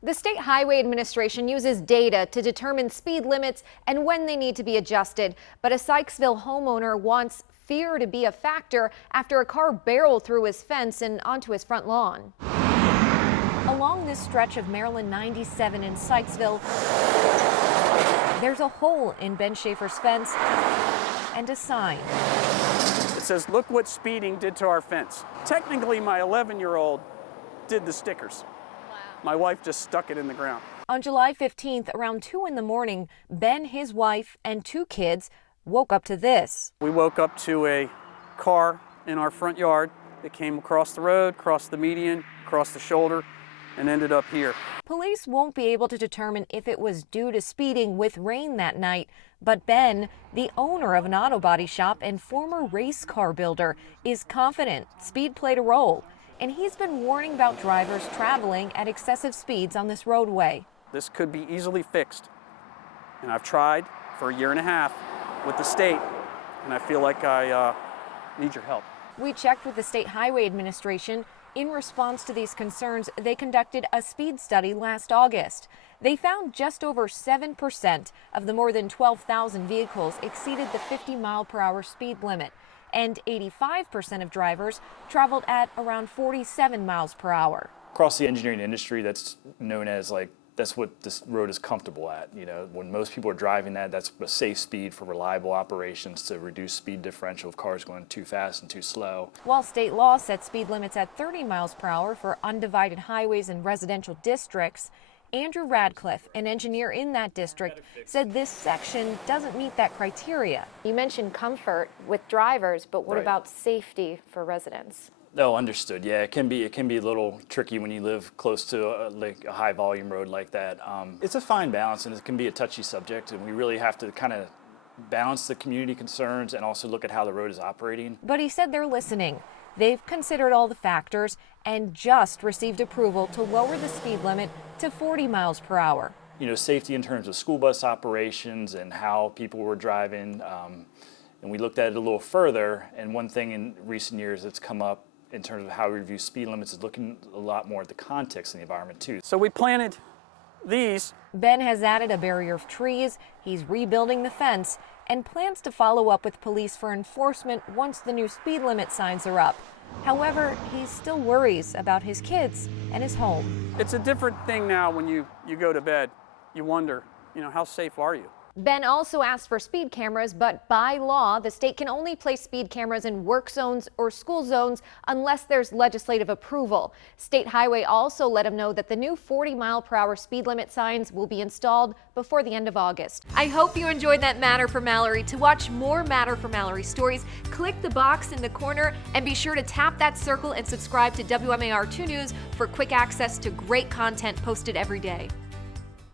The State Highway Administration uses data to determine speed limits and when they need to be adjusted. But a Sykesville homeowner wants fear to be a factor after a car barreled through his fence and onto his front lawn. Along this stretch of Maryland 97 in Sykesville, there's a hole in Ben Schaeffer's fence and a sign. It says, "Look what speeding did to our fence." Technically, my 11-year-old did the stickers. My wife just stuck it in the ground. On July 15th, around 2 in the morning, Ben, his wife, and 2 kids woke up to this. We woke up to a car in our front yard that came across the road, crossed the median, across the shoulder, and ended up here. Police won't be able to determine if it was due to speeding with rain that night, but Ben, the owner of an auto body shop and former race car builder, is confident speed played a role. And he's been warning about drivers traveling at excessive speeds on this roadway. This could be easily fixed. And I've tried for a year and a half with the state, and I feel like I need your help. We checked with the State Highway Administration. In response to these concerns, they conducted a speed study last August. They found just over 7% of the more than 12,000 vehicles exceeded the 50-mile-per-hour speed limit, and 85% of drivers traveled at around 47 miles per hour. Across the engineering industry, that's known as that's what this road is comfortable at. You know, when most people are driving that's a safe speed for reliable operations to reduce speed differential of cars going too fast and too slow. While state law sets speed limits at 30 miles per hour for undivided highways and residential districts, Andrew Radcliffe, an engineer in that district, said this section doesn't meet that criteria. You mentioned comfort with drivers, but what about safety for residents? Oh, understood. Yeah, it can be a little tricky when you live close to a high volume road like that. It's a fine balance, and it can be a touchy subject, and we really have to kind of balance the community concerns and also look at how the road is operating. But he said they're listening. They've considered all the factors and just received approval to lower the speed limit to 40 miles per hour. You know, safety in terms of school bus operations and how people were driving. And we looked at it a little further, and one thing in recent years that's come up in terms of how we review speed limits is looking a lot more at the context of the environment too. So we planted these. Ben has added a barrier of trees, he's rebuilding the fence, and plans to follow up with police for enforcement once the new speed limit signs are up. However, he still worries about his kids and his home. It's a different thing now when you go to bed. You wonder, how safe are you? Ben also asked for speed cameras, but by law, the state can only place speed cameras in work zones or school zones unless there's legislative approval. State Highway also let him know that the new 40-mile-per-hour speed limit signs will be installed before the end of August. I hope you enjoyed that Matter for Mallory. To watch more Matter for Mallory stories, click the box in the corner and be sure to tap that circle and subscribe to WMAR 2 News for quick access to great content posted every day.